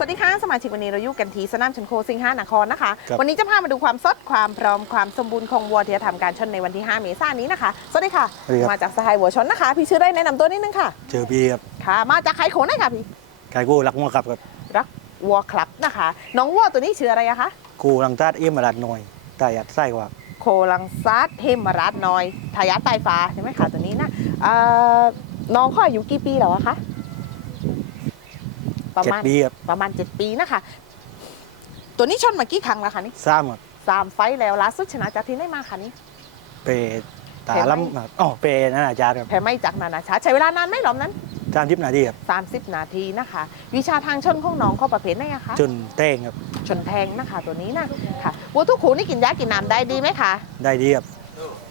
สมาชิกวันนี้เราอยู่กันที่สนามชนโคสิงห์นครนะคะครับวันนี้จะพามาดูความสดความพร้อมความสมบูรณ์ของวัวที่จะทำการชนในวันที่ 5 เมษายนนี้นะคะสวัสดีค่ะ สวัสดีครับ มาจากสหายวัวชนนะคะ พี่ชื่อได้แนะนำตัวนิดนึงค่ะ เจอพี่ครับค่ะ มาจากใครโขนได้ค่ะพี่ไก่กู้รักมัวครับกับรักวัวคลับนะคะ น้องวัวตัวนี้ชื่ออะไรอะคะกูรังตัดเอี่ยมมาดัดหน่อยแต่ยัดไส้กว่าโคลังซัดเฮมรัตนอยทายาทไตฟ้าใช่ไหมคะตัวนี้นะเอ่อน้องเขาอายุกี่ปีแล้วอะคะ ประเจ็ดมาณปีครับ ประมาณ 7 ปีนะคะ ตัวนี้ชนมากี่ครั้งแล้วคะนี่ซ้ำครับสามไฟต์แล้วล่าสุดชนะจากที่ไหนมาคะนี่ เปตาแพ้ไหมล้ำครับอ๋อเปนั่นอาจารย์ครับแพ้ไม่จากนานาชาติใช้เวลานานไหมรอบนั้นสามทิพนาทีครับ30 นาทีนะคะ วิชาทางชนของน้องเขาประเภทไหนอะคะจนเต้งครับชนแทงนะคะ ตัวนี้นะค่ะวัวทุกขูนี่กินยากินน้ำได้ดีไหมคะได้ดีครับ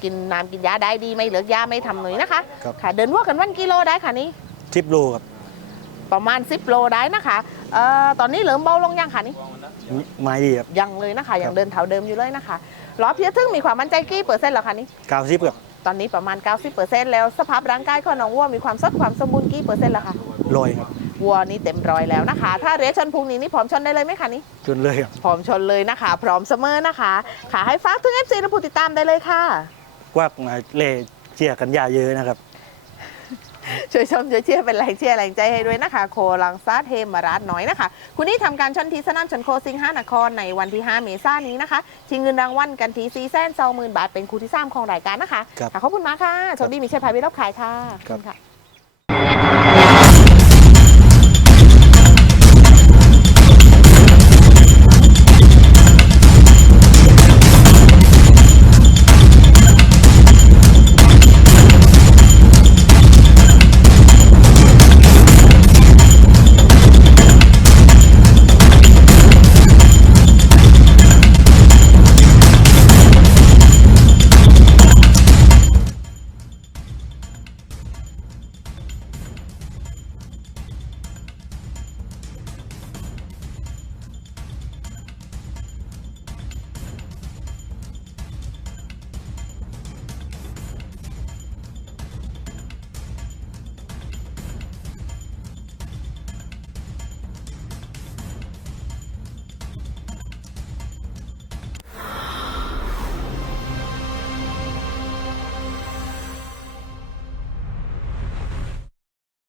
กินน้ำกินยาได้ดีไม่เหลือกยาไม่ทำหนุยนะคะครับ ค่ะ เดินวัวกันวันกิโลได้ค่ะนี่ ทิปโลครับ ประมาณ 10 โลได้นะคะเอ่อตอนนี้เหลิมเบาลงยังคะนี่ไม้ดีครับ ยังเลยนะคะ ยัคงรับเดินเท้าเดิมอยู่เลยนะคะล้อเพียรทึ่งมีความมั่นใจกี่เปอร์เซ็นต์แล้วคะนี่เก้าสิบครับตอนนี้ประมาณ 90%แล้วสภาพร่างกายของน้องวัวมีความสดความสมบูรณ์กี่เปอร์เซ็นต์แล้วคะลอยครับวัวนี่เต็มร้อยแล้วนะคะ ถ้าเรชชนพุงนี้นี่พร้อมชนได้เลยไหมคะนี่จนเลยครับพร้อมชนเลยนะคะ พร้อมเสมอนะคะค่ะให้ฝากถึง FC และผู้ติดตามได้เลยค่ะ กวักมาเล่เชียร์กันยาเยอะนะครับ ช่วยชมช่วยเชียร์เป็นแรงเชียร์แรงใจให้ด้วยนะคะ โคลังซาเทมมารัดน้อยนะคะ คุณนี่ทำการชนทีสนามชนโคสิงห์นครในวันที่ 5 เมษายนนี้นะคะ ชิงเงินรางวัลกันทีซีแสนสองหมื่นบาทเป็นคู่ที่สามของรายการนะคะครับค่ะขอบคุณมากค่ะโชคดีมีชัยภัยวิรับขายค่ะขอบคุณค่ะ